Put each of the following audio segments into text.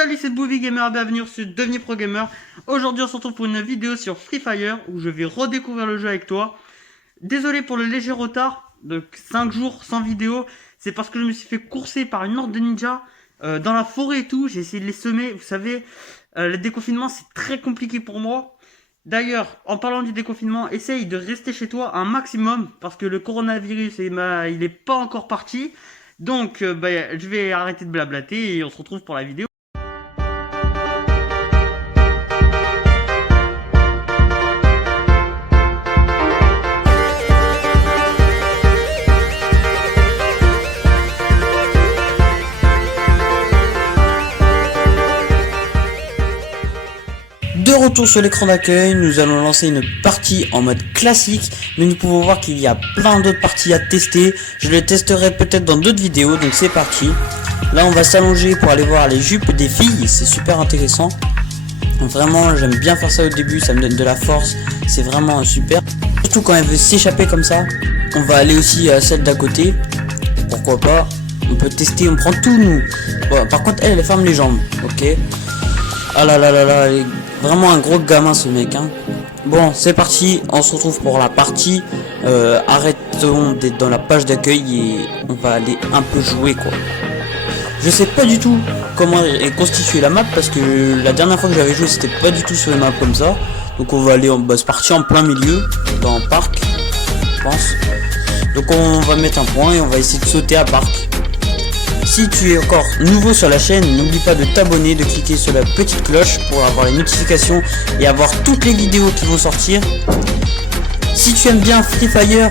Salut, c'est Booby Gamer, bienvenue sur Devenir Pro Gamer. Aujourd'hui, on se retrouve pour une vidéo sur Free Fire où je vais redécouvrir le jeu avec toi. Désolé pour le léger retard de 5 jours sans vidéo, c'est parce que je me suis fait courser par une horde de ninjas dans la forêt et tout. J'ai essayé de les semer, vous savez, le déconfinement c'est très compliqué pour moi. D'ailleurs, en parlant du déconfinement, essaye de rester chez toi un maximum parce que le coronavirus, il est pas encore parti. Donc, je vais arrêter de blablater et on se retrouve pour la vidéo. De retour sur l'écran d'accueil, nous allons lancer une partie en mode classique, mais nous pouvons voir qu'il y a plein d'autres parties à tester. Je les testerai peut-être dans d'autres vidéos, donc c'est parti. Là on va s'allonger pour aller voir les jupes des filles, c'est super intéressant. Vraiment j'aime bien faire ça au début, ça me donne de la force, c'est vraiment super. Surtout quand elle veut s'échapper comme ça. On va aller aussi à celle d'à côté, pourquoi pas. On peut tester, on prend tout nous. Bon, par contre elle ferme les jambes, ok. Ah là là là là, vraiment un gros gamin ce mec hein. Bon c'est parti, on se retrouve pour la partie. Arrêtons d'être dans la page d'accueil et on va aller un peu jouer quoi. Je sais pas du tout comment est constituée la map parce que la dernière fois que j'avais joué c'était pas du tout sur une map comme ça. Donc on va aller en basse partie en plein milieu dans un parc je pense. Donc on va mettre un point et on va essayer de sauter à parc. Si tu es encore nouveau sur la chaîne, n'oublie pas de t'abonner, de cliquer sur la petite cloche pour avoir les notifications et avoir toutes les vidéos qui vont sortir. Si tu aimes bien Free Fire,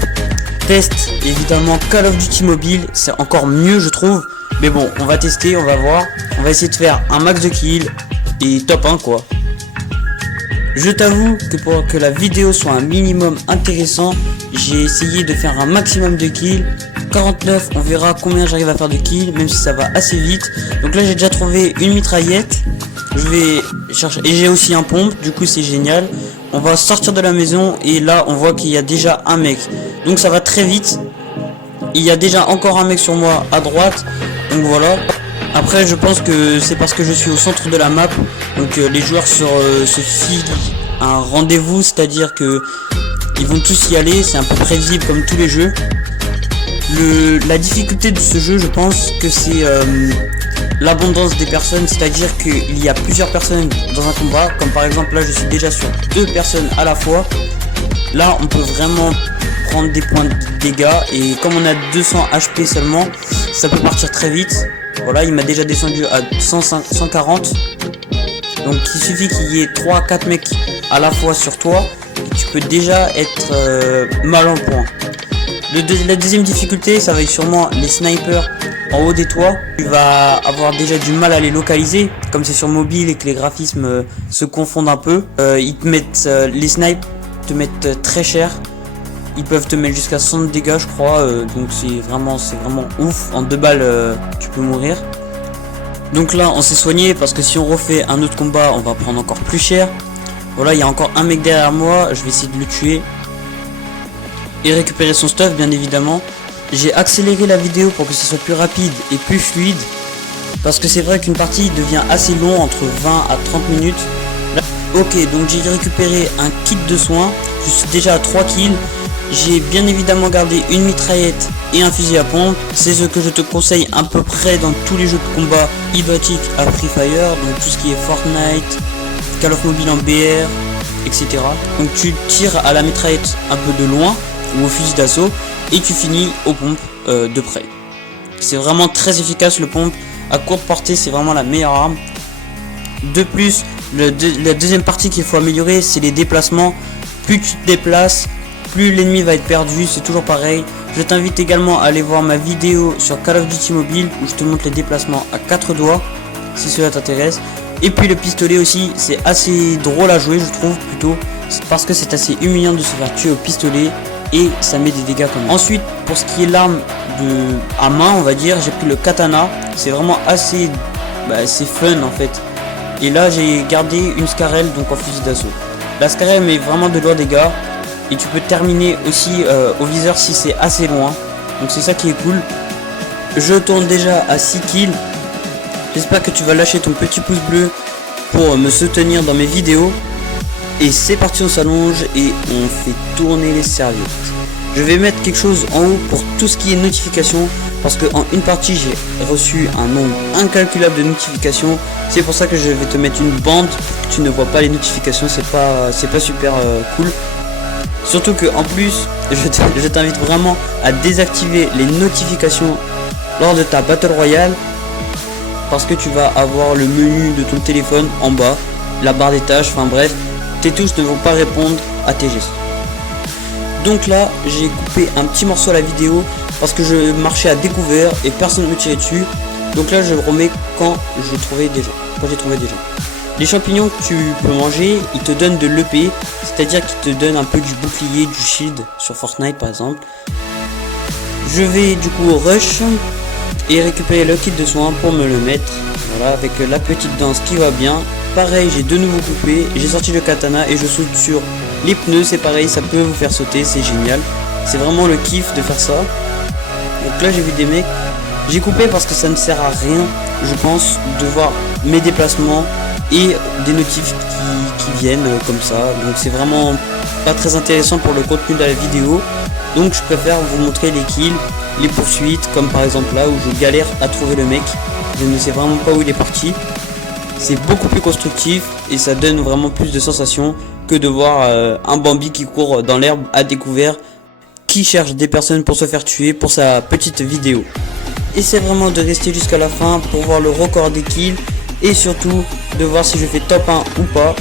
teste évidemment Call of Duty Mobile, c'est encore mieux je trouve. Mais bon, on va tester, on va voir. On va essayer de faire un max de kills et top 1 quoi. Je t'avoue que pour que la vidéo soit un minimum intéressant, j'ai essayé de faire un maximum de kills. 49, on verra combien j'arrive à faire de kills, même si ça va assez vite. Donc là j'ai déjà trouvé une mitraillette. Je vais chercher, et j'ai aussi un pompe, du coup c'est génial. On va sortir de la maison et là on voit qu'il y a déjà un mec. Donc ça va très vite. Il y a déjà encore un mec sur moi à droite. Donc voilà. Après je pense que c'est parce que je suis au centre de la map. Donc les joueurs se filent un rendez-vous, c'est-à-dire que ils vont tous y aller, c'est un peu prévisible comme tous les jeux. La difficulté de ce jeu, je pense que c'est l'abondance des personnes, c'est-à-dire qu'il y a plusieurs personnes dans un combat, comme par exemple là je suis déjà sur 2 personnes à la fois. Là on peut vraiment prendre des points de dégâts et comme on a 200 HP seulement, ça peut partir très vite. Voilà, il m'a déjà descendu à 140. Donc il suffit qu'il y ait 3-4 mecs à la fois sur toi et tu peux déjà être mal en point. La deuxième difficulté, ça va être sûrement les snipers en haut des toits. Tu vas avoir déjà du mal à les localiser, comme c'est sur mobile et que les graphismes se confondent un peu. Ils te mettent, les snipes te mettent très cher. Ils peuvent te mettre jusqu'à 60 dégâts je crois, donc c'est vraiment ouf. En 2 balles tu peux mourir. Donc là on s'est soigné parce que si on refait un autre combat on va prendre encore plus cher. Voilà, il y a encore un mec derrière moi, je vais essayer de le tuer et récupérer son stuff bien évidemment. J'ai accéléré la vidéo pour que ce soit plus rapide et plus fluide parce que c'est vrai qu'une partie devient assez long, entre 20 à 30 minutes. Là, ok, donc j'ai récupéré un kit de soins, je suis déjà à 3 kills. J'ai bien évidemment gardé une mitraillette et un fusil à pompe. C'est ce que je te conseille à peu près dans tous les jeux de combat identiques à Free Fire, donc tout ce qui est Fortnite, Call of Mobile en BR, etc. Donc tu tires à la mitraillette un peu de loin ou au fusil d'assaut et tu finis aux pompes de près. C'est vraiment très efficace le pompe à courte portée, c'est vraiment la meilleure arme. De plus, la deuxième partie qu'il faut améliorer, c'est les déplacements. Plus tu te déplaces, plus l'ennemi va être perdu, c'est toujours pareil. Je t'invite également à aller voir ma vidéo sur Call of Duty Mobile où je te montre les déplacements à 4 doigts si cela t'intéresse. Et puis le pistolet aussi, c'est assez drôle à jouer je trouve plutôt, parce que c'est assez humiliant de se faire tuer au pistolet et ça met des dégâts quand même. Ensuite pour ce qui est l'arme à main on va dire, j'ai pris le katana, c'est vraiment assez c'est fun en fait. Et là j'ai gardé une Scarelle donc en fusil d'assaut. La Scarelle met vraiment de lourds dégâts. Et tu peux terminer aussi au viseur si c'est assez loin. Donc c'est ça qui est cool. Je tourne déjà à 6 kills. J'espère que tu vas lâcher ton petit pouce bleu pour me soutenir dans mes vidéos. Et c'est parti, on s'allonge et on fait tourner les serviettes. Je vais mettre quelque chose en haut pour tout ce qui est notification, parce que en une partie j'ai reçu un nombre incalculable de notifications. C'est pour ça que je vais te mettre une bande pour que tu ne vois pas les notifications. C'est pas super cool. Surtout que en plus je t'invite vraiment à désactiver les notifications lors de ta Battle Royale, parce que tu vas avoir le menu de ton téléphone en bas, la barre des tâches, enfin bref, tes touches ne vont pas répondre à tes gestes. Donc là j'ai coupé un petit morceau à la vidéo parce que je marchais à découvert et personne ne me tirait dessus. Donc là je remets quand j'ai trouvé des gens. Les champignons que tu peux manger, ils te donnent de l'EP, c'est-à-dire qu'ils te donnent un peu du bouclier, du shield sur Fortnite par exemple. Je vais du coup au rush et récupérer le kit de soins pour me le mettre. Voilà, avec la petite danse qui va bien. Pareil, j'ai de nouveau coupé, j'ai sorti le katana et je saute sur les pneus. C'est pareil, ça peut vous faire sauter, c'est génial. C'est vraiment le kiff de faire ça. Donc là j'ai vu des mecs, j'ai coupé parce que ça ne sert à rien, je pense, de voir mes déplacements et des notifs qui viennent comme ça. Donc c'est vraiment pas très intéressant pour le contenu de la vidéo. Donc je préfère vous montrer les kills, les poursuites, comme par exemple là où je galère à trouver le mec. Je ne sais vraiment pas où il est parti. C'est beaucoup plus constructif et ça donne vraiment plus de sensations que de voir un Bambi qui court dans l'herbe à découvert, qui cherche des personnes pour se faire tuer pour sa petite vidéo. Et c'est vraiment de rester jusqu'à la fin pour voir le record des kills et surtout de voir si je fais top 1 ou pas,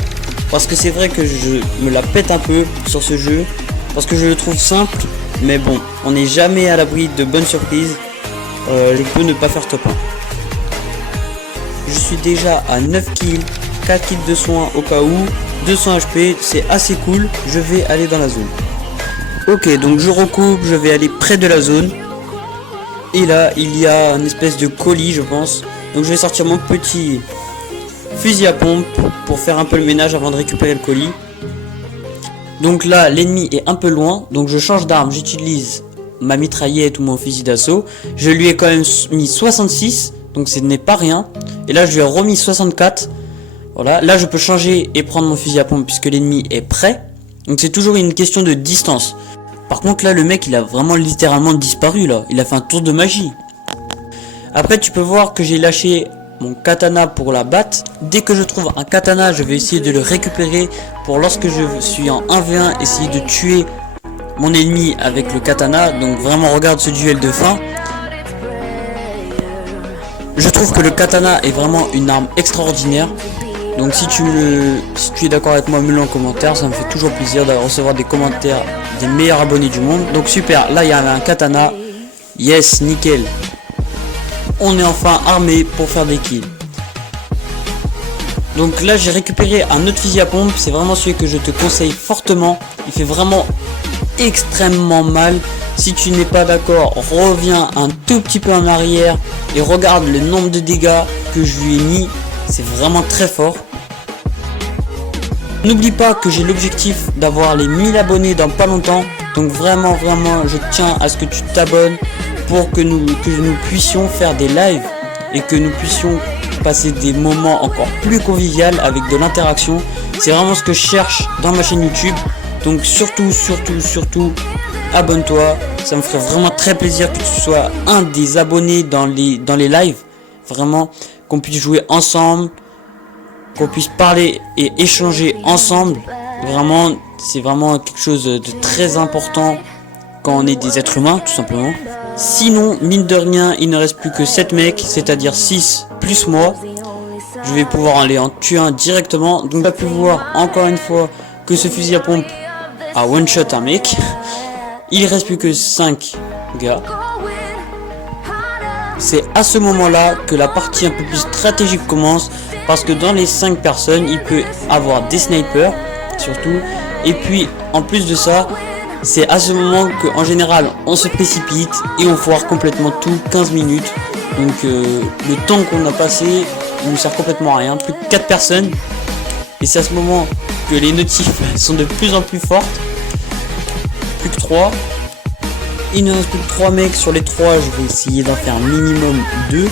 parce que c'est vrai que je me la pète un peu sur ce jeu parce que je le trouve simple, mais bon, on n'est jamais à l'abri de bonnes surprises. Je peux ne pas faire top 1. Je suis déjà à 9 kills, 4 kits de soins au cas où, 200 HP, c'est assez cool. Je vais aller dans la zone. Ok, donc je recoupe, je vais aller près de la zone. Et là, il y a une espèce de colis, je pense. Donc je vais sortir mon petit fusil à pompe pour faire un peu le ménage avant de récupérer le colis. Donc là, l'ennemi est un peu loin, donc je change d'arme, j'utilise ma mitraillette ou mon fusil d'assaut. Je lui ai quand même mis 66, donc ce n'est pas rien. Et là, je lui ai remis 64. Voilà, là je peux changer et prendre mon fusil à pompe puisque l'ennemi est prêt. Donc c'est toujours une question de distance. Par contre là, le mec il a vraiment littéralement disparu là. Il a fait un tour de magie. Après tu peux voir que j'ai lâché mon katana pour la batte. Dès que je trouve un katana, je vais essayer de le récupérer pour lorsque je suis en 1v1 essayer de tuer mon ennemi avec le katana. Donc vraiment regarde ce duel de fin. Je trouve que le katana est vraiment une arme extraordinaire. Donc si tu es d'accord avec moi, mets-le en commentaire, ça me fait toujours plaisir de recevoir des commentaires des meilleurs abonnés du monde. Donc super, là il y a un katana, yes, nickel. On est enfin armé pour faire des kills. Donc là j'ai récupéré un autre fusil à pompe, c'est vraiment celui que je te conseille fortement. Il fait vraiment extrêmement mal. Si tu n'es pas d'accord, reviens un tout petit peu en arrière et regarde le nombre de dégâts que je lui ai mis. C'est vraiment très fort. N'oublie pas que j'ai l'objectif d'avoir les 1000 abonnés dans pas longtemps. Donc vraiment je tiens à ce que tu t'abonnes pour que nous puissions faire des lives et que nous puissions passer des moments encore plus conviviaux avec de l'interaction. C'est vraiment ce que je cherche dans ma chaîne YouTube. Donc surtout abonne-toi. Ça me ferait vraiment très plaisir que tu sois un des abonnés dans les lives. Vraiment, qu'on puisse jouer ensemble, qu'on puisse parler et échanger ensemble. Vraiment, c'est vraiment quelque chose de très important quand on est des êtres humains, tout simplement. Sinon, mine de rien, il ne reste plus que 7 mecs, c'est-à-dire 6 plus moi. Je vais pouvoir aller en tuer un directement. Donc, on a pu voir encore une fois que ce fusil à pompe a one-shot un mec. Il reste plus que 5 gars. C'est à ce moment-là que la partie un peu plus stratégique commence, parce que dans les 5 personnes, il peut avoir des snipers surtout, et puis en plus de ça, c'est à ce moment que en général on se précipite et on foire complètement tout 15 minutes. Donc le temps qu'on a passé il ne sert complètement à rien, plus que 4 personnes, et c'est à ce moment que les notifs sont de plus en plus fortes. Plus que 3. Il ne reste plus que 3 mecs. Sur les 3 je vais essayer d'en faire minimum 2.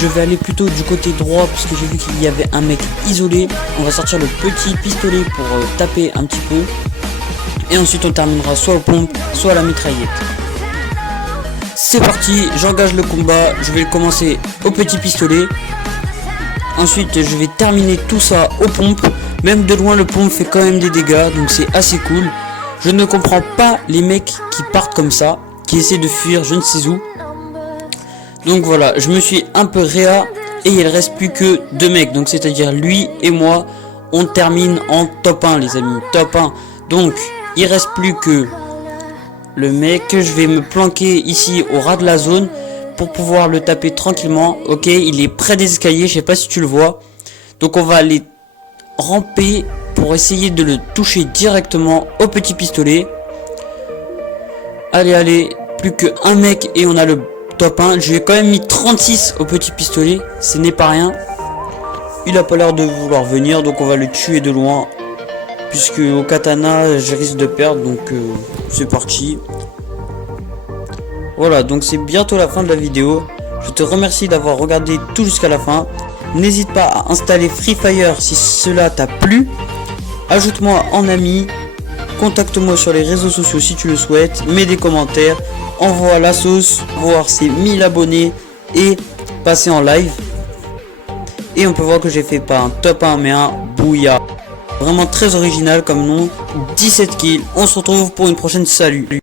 Je vais aller plutôt du côté droit puisque j'ai vu qu'il y avait un mec isolé. On va sortir le petit pistolet pour taper un petit peu. Et ensuite on terminera soit aux pompes, soit à la mitraillette. C'est parti, j'engage le combat. Je vais commencer au petit pistolet. Ensuite je vais terminer tout ça aux pompes. Même de loin le pompe fait quand même des dégâts, donc c'est assez cool. Je ne comprends pas les mecs qui partent comme ça, qui essaient de fuir je ne sais où. Donc voilà, je me suis un peu réa et il reste plus que 2 mecs. Donc c'est à dire lui et moi, on termine en top 1 les amis, top 1. Donc il reste plus que le mec, je vais me planquer ici au ras de la zone pour pouvoir le taper tranquillement. Ok, il est près des escaliers, je sais pas si tu le vois. Donc on va aller ramper pour essayer de le toucher directement au petit pistolet. Allez, allez, plus que un mec et on a le top 1. Je lui ai quand même mis 36 au petit pistolet, ce n'est pas rien. Il a pas l'air de vouloir venir, donc on va le tuer de loin. Puisque au katana je risque de perdre, donc c'est parti. Voilà, donc c'est bientôt la fin de la vidéo. Je te remercie d'avoir regardé tout jusqu'à la fin. N'hésite pas à installer Free Fire si cela t'a plu. Ajoute-moi en ami. Contacte-moi sur les réseaux sociaux si tu le souhaites. Mets des commentaires. Envoie la sauce. Voir ses 1000 abonnés. Et passer en live. Et on peut voir que j'ai fait pas un top 1 mais un bouilla. Vraiment très original comme nom. 17 kills. On se retrouve pour une prochaine. Salut.